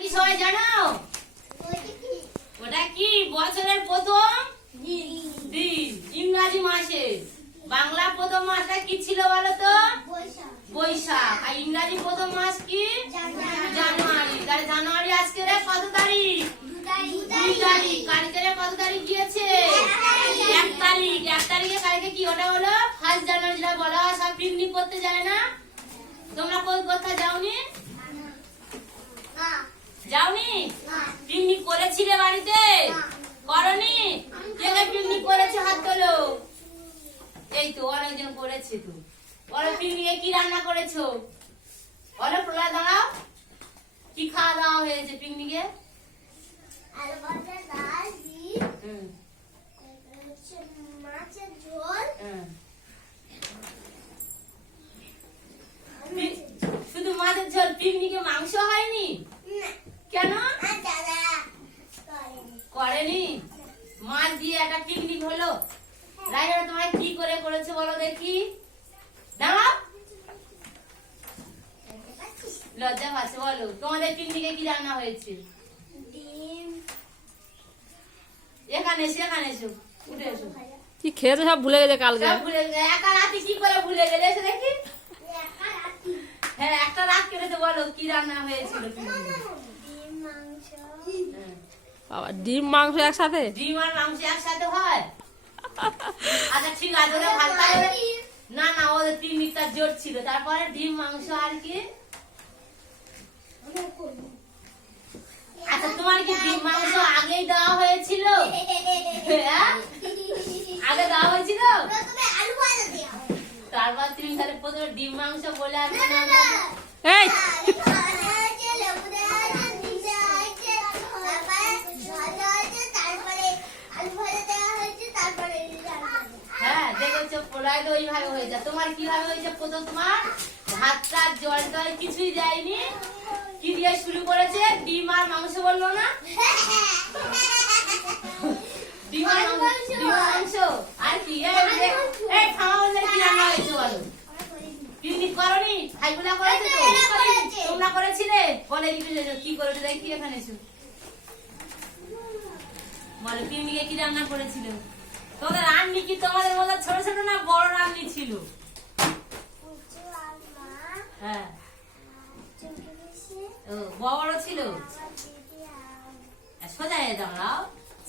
কি সবাই জানো? ওটা কি বছরের প্রথম দিন, ইংরাজি মাসে। বাংলা প্রথম মাসটা কি ছিল বলো তো? বৈশাখ। আর ইংরাজি প্রথম মাস কি? জানুয়ারি। তাহলে জানুয়ারি আজকে কত তারিখ? 2 তারিখ। কালকে কত তারিখ গিয়েছে? 1 তারিখ। 1 তারিখে কালকে কি ওটা হলো ফার্স্ট জানুয়ারি, যেটা বলা হয় সব পিকনিক করতে যায় না? তোমরা কোথাও যাওনি? যাওনি? পিকনিক করেছিলে বাড়িতে? করনি? কে পিকনিক করেছে হাত তোলো। এই তো অনেকজন করেছে। তো বলো পিকনিকে কি রান্না করেছো? বলো প্রলয়, দাঁড়াও। কি খাওয়া দাওয়া হয়েছে পিকনিকে? আলু ভাজা, ডাল, ডিম, মাছের ঝোল। শুধু মাছের ঝোল? পিকনিকে মাংস হয়নি? কেন? করেনি? মাছ দিয়ে একটা পিকনিক হলো। রাইরা তোমার কি করে করেছে বলো দেখি। দাঁড়াও, লজ্জা পাচ্ছে। বলো তোমাদের পিকনিকে কি রান্না হয়েছে? ডিম। এখানে এসো, এখানে এসো, উঠে এসো। কি খেয়েছে সব ভুলে গেছে কালকে। সব ভুলে গেলে। একা রাতে কি করে ভুলে গেলে? এসে দেখি। হ্যাঁ, একটা রাত কেটেছে। বলো কি রান্না হয়েছিল পিকনিকে? ডিম, মাংস। বাবা, ডিম মাংস একসাথে? ডিম আর মাংস একসাথে হয়? আচ্ছা ঠিক আছে, ওরা ভালো পাবে না। না, ওদের পিকনিকটা জোর ছিল। তারপরে ডিম মাংস আর কি? আচ্ছা তোমার কি ডিম মাংস আগেই দেওয়া হয়েছিল? হ্যাঁ, আগে দেওয়া হয়েছিল। তারপর তুমি তাহলে প্রথমে ডিম মাংস বলে আসবে না? এই হ্যাঁ, দেখেছো পোলায় তো ওইভাবে হয়েছে। তোমার কিভাবে হয়েছে? প্রথম তোমার ভাতটা জল টল কিছুই দেয়নি, কি দিয়ে শুরু করেছে? ডিম আর মাংস বললো না? ডিম আর মাংস আর কি? এই খাওয়া বললে কি রান্না হয়েছে বলো? পিকনিক করনি? ভাইগুলা করেছে তো? তোমরা করেছিলে? বলে কি করেছে দেখি। এখানে এসো, বলো পিকনিকে কি রান্না করেছিল? তোমাদের রান্নি কি তোমাদের মতো ছোট ছোট না বড় রান্নি ছিল? হ্যাঁ, ও বড় ছিল। সোজা দাঁড়াও।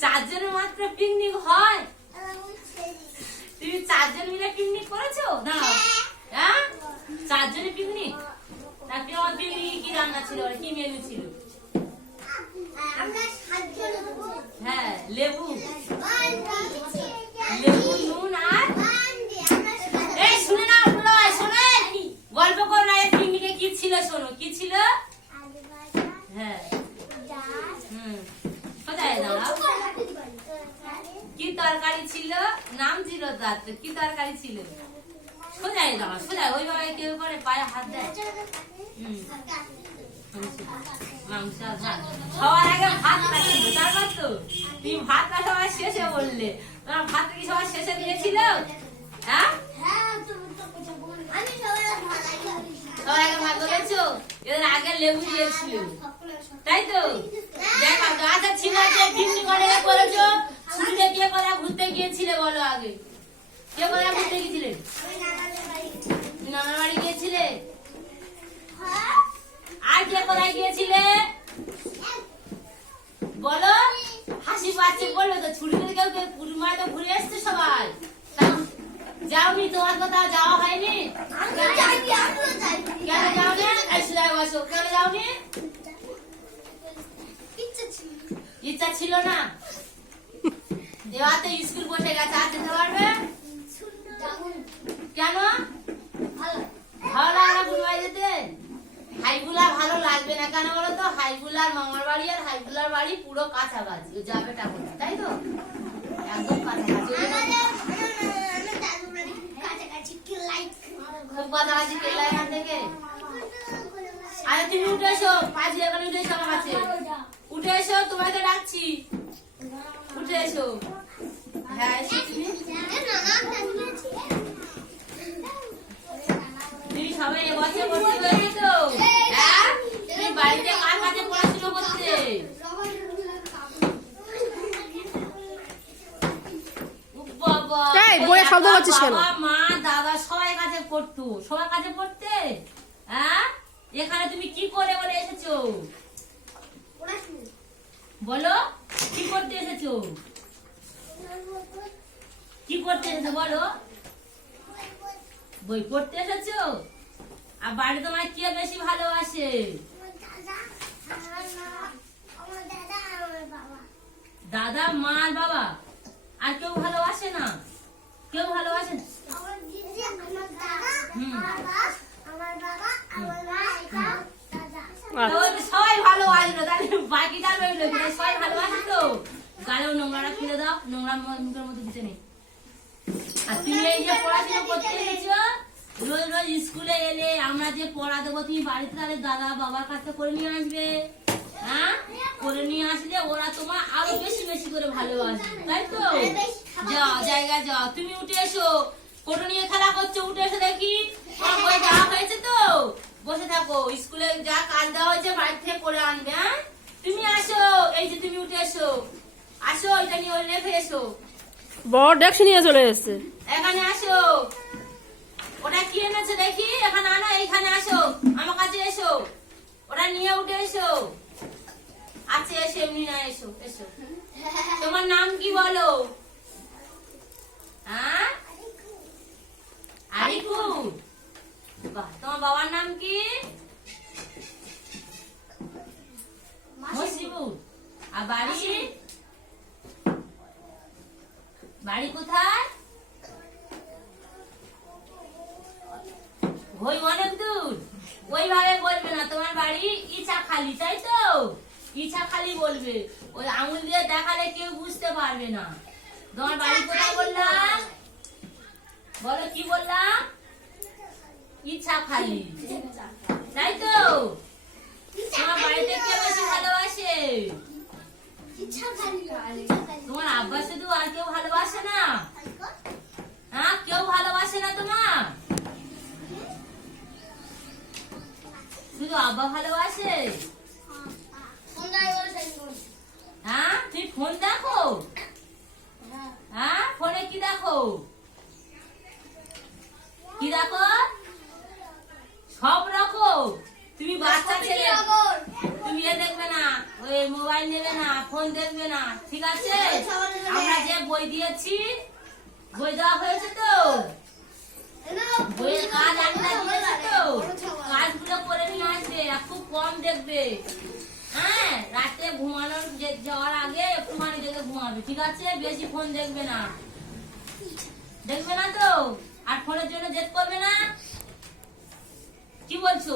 4 জনের মাত্র পিকনিক হয়? তুমি 4 জন মিলে পিকনিক করেছো? দাঁড়াও। হ্যাঁ, 4 জনের পিকনিক? তারপরে আমার পিকনিকে কি রান্না ছিল? কি মেনু ছিল? হ্যাঁ, লেবু, নুন আর এই শুনে না শোনো, গল্প করো না। পিকনিকে কি ছিল শোনো, কি ছিল? হ্যাঁ, কোথায় দাঁড়াও। কি তরকারি ছিল? নাম ছিল তার। কি তরকারি ছিল? সোজাই দাঁড়াও, সোজাই। ওইভাবে কেউ করে পায়ে হাত দেয়? মাংস আর ভাত। সবার আগে ভাতটা ছিল, তারপর তো তুমি ভাতটা সবার শেষে বললে। তোমার ভাতটা কি সবার শেষে দিয়েছিল? হ্যাঁ, সবার আগে ভাত বলেছো? এদের আগে লেবু দিয়েছিল, তাই তো? দেখো গাছা ছিল যে পিকনিক করেছো। শুরুতে কে করে ঘুরতে গিয়েছিলে বলো আগে? কে করে ঘুরতে গিয়েছিলে? নানার বাড়ি গিয়েছিলে? আর কে কোথায় গিয়েছিলে বলো? হাসি পাচ্ছে বলবে তো। ছুটিতে কেউ পুরুমায় তো ঘুরে এসছে সবাই। যাওনি? তোমার কোথাও যাওয়া হয়নি? কেন যাওনি? বসো। কেন যাওনি? ইচ্ছা ছিল না? দেওয়া তো স্কুল বসে গেছে, আর যেতে পারবে? কেন? ভালো লাগে না পুরুমায় যেতে? হাইগুলা ভালো লাগবে না কেন বলো তো? হাইগুলার মামার বাড়ি আর হাইগুলার বাড়ি পুরো কাছাকাছি। যাবে টা কোথায়, তাই তো? একদম কাছাকাছি। খুব কাছাকাছি কেলা এখান থেকে। আরে তুমি উঠে এসো, 5 এখানে উঠে এসো আমার কাছে। উঠে এসো, তোমাকে ডাকছি। উঠে এসো। হ্যাঁ, এসো তুমি। তুমি সবাই এবছর ভর্তি হয়েছে তো? হ্যাঁ, তুমি বাড়িতে কার কাছে পড়াশোনা করতে বাবা, এই, বইয়ে শব্দ করছিস কেন? বাবা, মা, দাদা সবাই কাছে পড়তো, সবার কাছে পড়তে। হ্যাঁ, এখানে তুমি কি করে বলে এসেছো? বলো, কি করতে এসেছো? কি করতে এসেছো বলো? বই পড়তে এসেছো? আর বাড়ি তোমার কে বেশি ভালোবাসে? দাদা, মা আর বাবা। আর কেউ ভালোবাসে না? কেউ ভালোবাসে না? তো সবাই ভালোবাসলো, তাহলে বাকিটা রইলো কি? সবাই ভালোবাসে তো? গালেও নোংরাটা ফেলে দাও, নোংরা মুখের মধ্যে দিতে নেই। আর তুমি এই যে পড়াশোনা করতে এসেছো, রোজ রোজ স্কুলে এলে আমরা যে পড়া দেবো তুমি বাড়িতে তাহলে দাদা বাবার কাছে করে নিয়ে আসবে। হ্যাঁ, করে নিয়ে আসলে ওরা তোমার আরো বেশি বেশি করে ভালোবাসবে, তাই তো? যাও, জায়গায় যাও, তুমি উঠে এসো। কোটো নিয়ে খেলা করছো, উঠে এসো দেখি। তোমার বই দেওয়া হয়েছে তো? বসে থাকো, স্কুলে যা কাজ দেওয়া হয়েছে বাড়ি থেকে করে আনবে। হ্যাঁ, তুমি আসো, এই যে তুমি উঠে এসো, আসো, এটা নিয়ে ওই রেখে এসো। বড় ডেস্ক নিয়ে চলে এসছে। এখানে আসো, ওটা কি এনেছে দেখি, এখানে আনো, এইখানে আসো, আমার কাছে এসো, ওটা নিয়ে উঠে এসো। আচ্ছা, এসো, এমনি না, এসো এসো। তোমার নাম কি বলো? হ্যাঁ, আরিকুন। বাহ, তোমার বাবার নাম কি? মসিবুর। আর বাড়ি? বাড়ি কোথায়? ওই অনেক দূর। ওইভাবে বলবে না, তোমার বাড়ি ইছাখালি, তাই তো? ইছাখালি বলবে, ওই আঙুল দিয়ে দেখালে কেউ বুঝতে পারবে না। তোমার বাড়ি কোথায় বললাম? বলো, কি বললাম? ইছাখালি, তাই তো? তোমার বাড়িতে কে বেশি ভালোবাসে? তোমার আব্বা শুধু, আর কেউ ভালোবাসে না? হ্যাঁ, কেউ ভালোবাসে না তোমার? শুধু আব্বা ভালোবাসে? হ্যাঁ, তুমি ফোন দেখো? হ্যাঁ, ফোনে কি দেখো? কি দেখো? সব রাখো। তুমি বাচ্চা ছেলে, তুমি এ দেখবে না, ওই মোবাইল নেবে না, ফোন দেখবে না, ঠিক আছে? আমরা যে বই দিয়েছি, বই দেওয়া হয়েছে তো? বইয়ের কাজ একটা দিয়েছে তো? কাজগুলো করে নিয়ে আসবে, আর খুব কম দেখবে। হ্যাঁ, রাতে ঘুমানোর যাওয়ার আগে একটুখানি দেখে ঘুমাবে, ঠিক আছে? বেশি ফোন দেখবে না, দেখবে না তো? আর ফোনের জন্য জেদ করবে না, কি বলছো?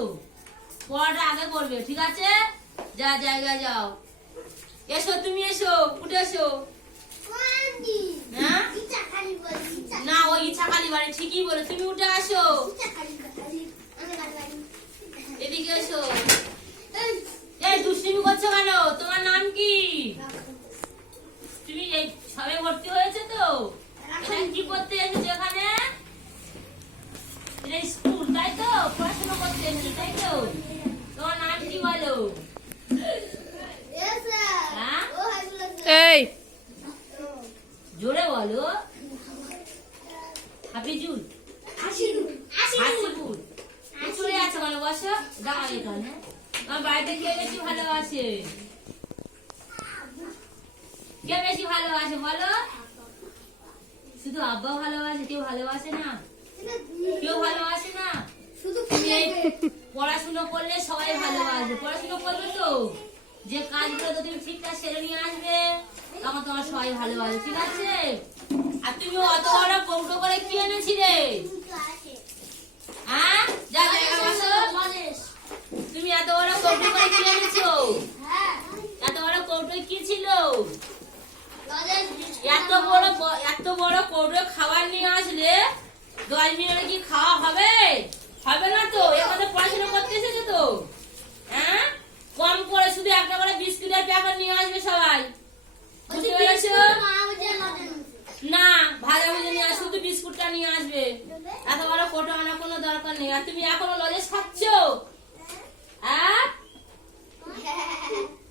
পড়াটা আগে করবে, ঠিক আছে? যা, জায়গায় যাও। এসো, তুমি এসো, উঠে এসো। হ্যাঁ, না, ওই ইছাখালি বাড়ি, ঠিকই বলে, তুমি উঠে আসো, এদিকে এসো। এই দুষ্টুমি করছো কেন? তোমার নাম কি? তুমি এই সবে ভর্তি হয়েছে তো? এটা কি করতে এসেছো এখানে? এটা স্কুল, তাই তো? পড়াশোনা করতে এসেছো, তাই তো? তোমার নাম কি বলো? হ্যাঁ, এই, জোরে বলো। হাফিজুল, হাসিবুল। চলে আছে কেন? বসো, দাঁড়াও এখানে। আমার বাড়িতে কে বেশি ভালোবাসে? কে বেশি ভালোবাসে বলো? শুধু আব্বা ভালোবাসে, কেউ ভালোবাসে না? কেউ ভালোবাসে না? তুমি এই পড়াশুনো করলে সবাই ভালোবাসবে, পড়াশুনো করবে তো? যে কাজগুলো তো তুমি ঠিকঠাক সেরে নিয়ে আসবে, তখন তোমার সবাই ভালোবাসে, ঠিক আছে? আর তুমি অত বড় কৌটো করে কি এনেছিলে? হ্যাঁ, যা জায়গা বসো। তুমি এত বড় কৌটো করে কি এনেছো?